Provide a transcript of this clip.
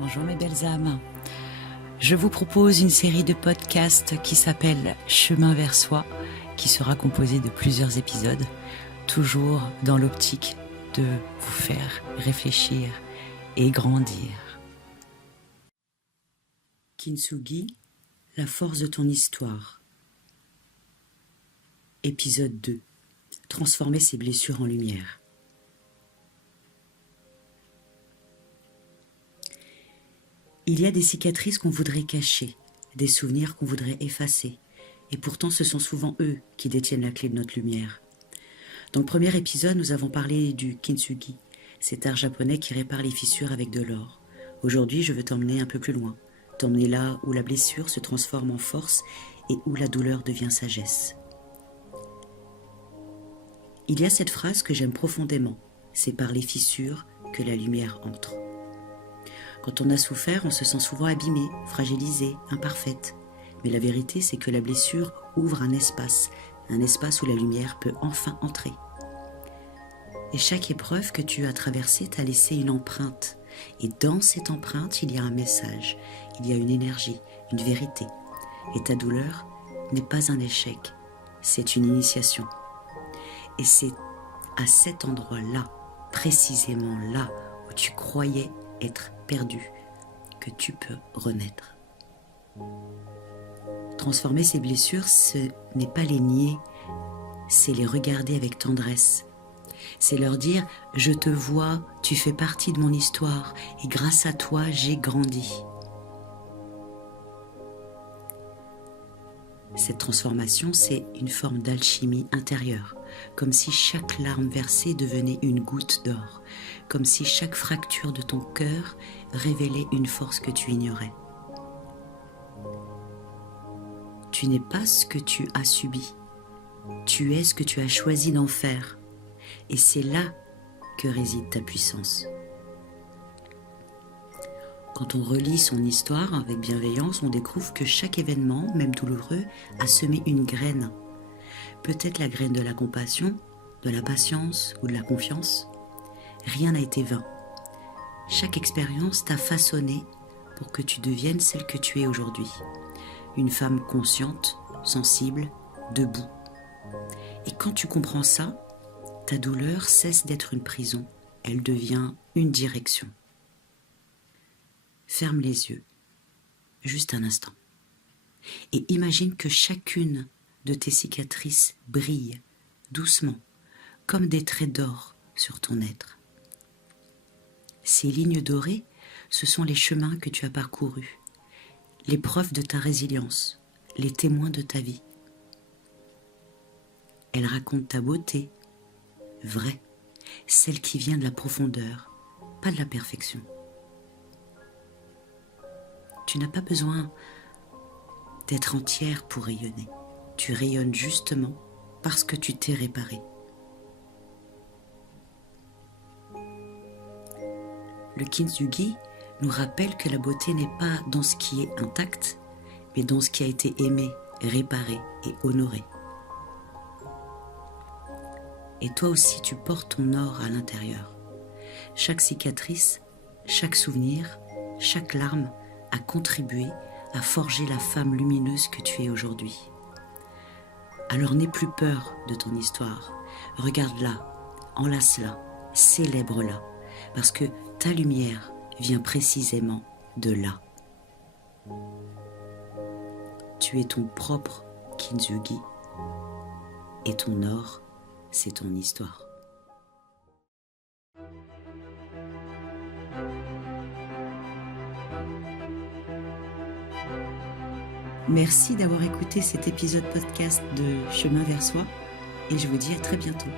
Bonjour mes belles âmes. Je vous propose une série de podcasts qui s'appelle Chemin vers soi, qui sera composée de plusieurs épisodes, toujours dans l'optique de vous faire réfléchir et grandir. Kintsugi, la force de ton histoire. Épisode 2. Transformer ses blessures en lumière. Il y a des cicatrices qu'on voudrait cacher, des souvenirs qu'on voudrait effacer, et pourtant ce sont souvent eux qui détiennent la clé de notre lumière. Dans le premier épisode, nous avons parlé du Kintsugi, cet art japonais qui répare les fissures avec de l'or. Aujourd'hui, je veux t'emmener un peu plus loin, t'emmener là où la blessure se transforme en force et où la douleur devient sagesse. Il y a cette phrase que j'aime profondément, c'est par les fissures que la lumière entre. Quand on a souffert, on se sent souvent abîmé, fragilisé, imparfaite. Mais la vérité, c'est que la blessure ouvre un espace où la lumière peut enfin entrer. Et chaque épreuve que tu as traversée t'a laissé une empreinte. Et dans cette empreinte, il y a un message, il y a une énergie, une vérité. Et ta douleur n'est pas un échec, c'est une initiation. Et c'est à cet endroit-là, précisément là, où tu croyais être perdu, que tu peux renaître. Transformer ces blessures, ce n'est pas les nier, c'est les regarder avec tendresse. C'est leur dire « Je te vois, tu fais partie de mon histoire et grâce à toi, j'ai grandi ». Cette transformation, c'est une forme d'alchimie intérieure, comme si chaque larme versée devenait une goutte d'or, comme si chaque fracture de ton cœur révélait une force que tu ignorais. Tu n'es pas ce que tu as subi, tu es ce que tu as choisi d'en faire, et c'est là que réside ta puissance. Quand on relit son histoire avec bienveillance, on découvre que chaque événement, même douloureux, a semé une graine. Peut-être la graine de la compassion, de la patience ou de la confiance. Rien n'a été vain. Chaque expérience t'a façonné pour que tu deviennes celle que tu es aujourd'hui. Une femme consciente, sensible, debout. Et quand tu comprends ça, ta douleur cesse d'être une prison. Elle devient une direction. Ferme les yeux, juste un instant, et imagine que chacune de tes cicatrices brille doucement, comme des traits d'or sur ton être. Ces lignes dorées, ce sont les chemins que tu as parcourus, les preuves de ta résilience, les témoins de ta vie. Elles racontent ta beauté, vraie, celle qui vient de la profondeur, pas de la perfection. Tu n'as pas besoin d'être entière pour rayonner. Tu rayonnes justement parce que tu t'es réparé. Le Kintsugi nous rappelle que la beauté n'est pas dans ce qui est intact, mais dans ce qui a été aimé, réparé et honoré. Et toi aussi, tu portes ton or à l'intérieur. Chaque cicatrice, chaque souvenir, chaque larme a contribué à forger la femme lumineuse que tu es aujourd'hui. Alors n'aie plus peur de ton histoire. Regarde-la, enlace-la, célèbre-la, parce que ta lumière vient précisément de là. Tu es ton propre Kintsugi et ton or, c'est ton histoire. Merci d'avoir écouté cet épisode podcast de Chemin vers soi et je vous dis à très bientôt.